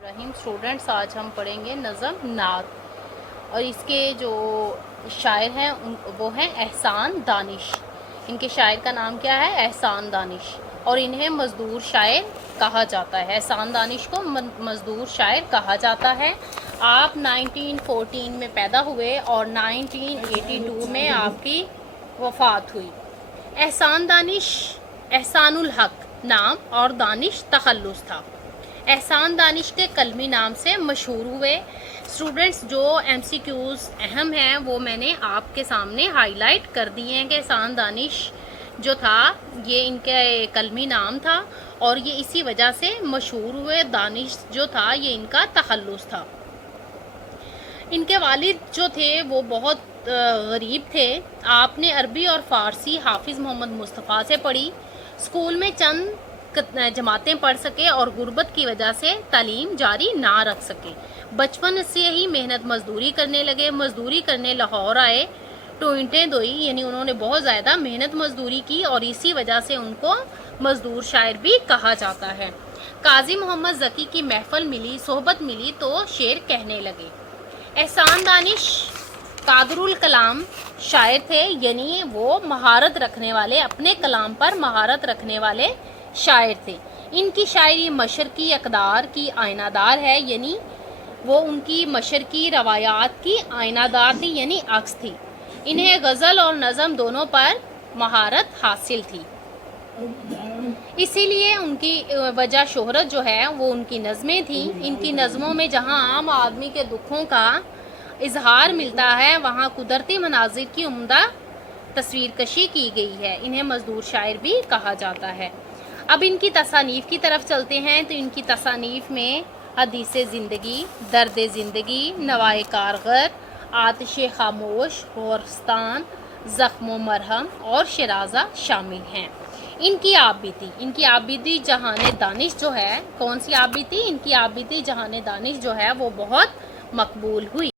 रहीम students, आज हम पढ़ेंगे नज़म नात और इसके जो शायर हैं वो हैं एहसान दानिश। इनके शायर का नाम क्या है? एहसान दानिश। और इन्हें मज़दूर शायर कहा जाता है। एहसान दानिश को मज़दूर शायर कहा जाता है। आप 1914 में पैदा हुए और 1982 में आपकी वफ़ात हुई। एहसान दानिश एहसानुल हक नाम और दानिश तखल्लुस था। एहसान दानिश के कलमी नाम से मशहूर हुए। स्टूडेंट्स, जो MCQs अहम हैं वो मैंने आपके सामने हाईलाइट कर दिए हैं कि एहसान दानिश जो था ये इनके कलमी नाम था और ये इसी वजह से मशहूर हुए। दानिश जो था ये इनका तखल्लुस था। इनके वालिद जो थे वो बहुत गरीब थे। आपने अरबी और फ़ारसी हाफिज़ मोहम्मद मुस्तफ़ा से पढ़ी। स्कूल में चंद जमातें पढ़ सके और गुर्बत की वजह से तालीम जारी ना रख सके। बचपन से ही मेहनत मजदूरी करने लगे। मजदूरी करने लाहौर आए। टोइंटें दोई, यानी उन्होंने बहुत ज़्यादा मेहनत मजदूरी की और इसी वजह से उनको मजदूर शायर भी कहा जाता है। काजी मोहम्मद ज़की की महफल मिली, सोहबत मिली तो शेर कहने लगे। एहसान दानिश कादरुल कलाम शायर थे, यानी वो महारत रखने वाले, अपने कलाम पर महारत रखने वाले शायर थे। इनकी शायरी मशरकी अक़दार की आयनादार है, यानी वो उनकी मशरकी रवायात की आयनादार थी, यानी अक्स थी। इन्हें गज़ल और नज़म दोनों पर महारत हासिल थी, इसीलिए उनकी वजह शोहरत जो है वो उनकी नज़में थी। इनकी नज़मों में जहाँ आम आदमी के दुखों का इजहार मिलता है वहाँ कुदरती मनाजिर की उम्दा तस्वीर कशी की गई है। इन्हें मजदूर शायर भी कहा जाता है। अब इनकी तसानीफ़ की तरफ चलते हैं तो इनकी तसानीफ़ में हदीस ज़िंदगी, दर्द ज़िंदगी, नवाए कारगर, आतिश खामोश, गोरस्तान, ज़ख्म मरहम और शराज़ा शामिल हैं। इनकी आप बीती जहान दानिश जो है, कौन सी आप बीती? इनकी आप बीती जहान दानिश जो है वो बहुत मकबूल हुई।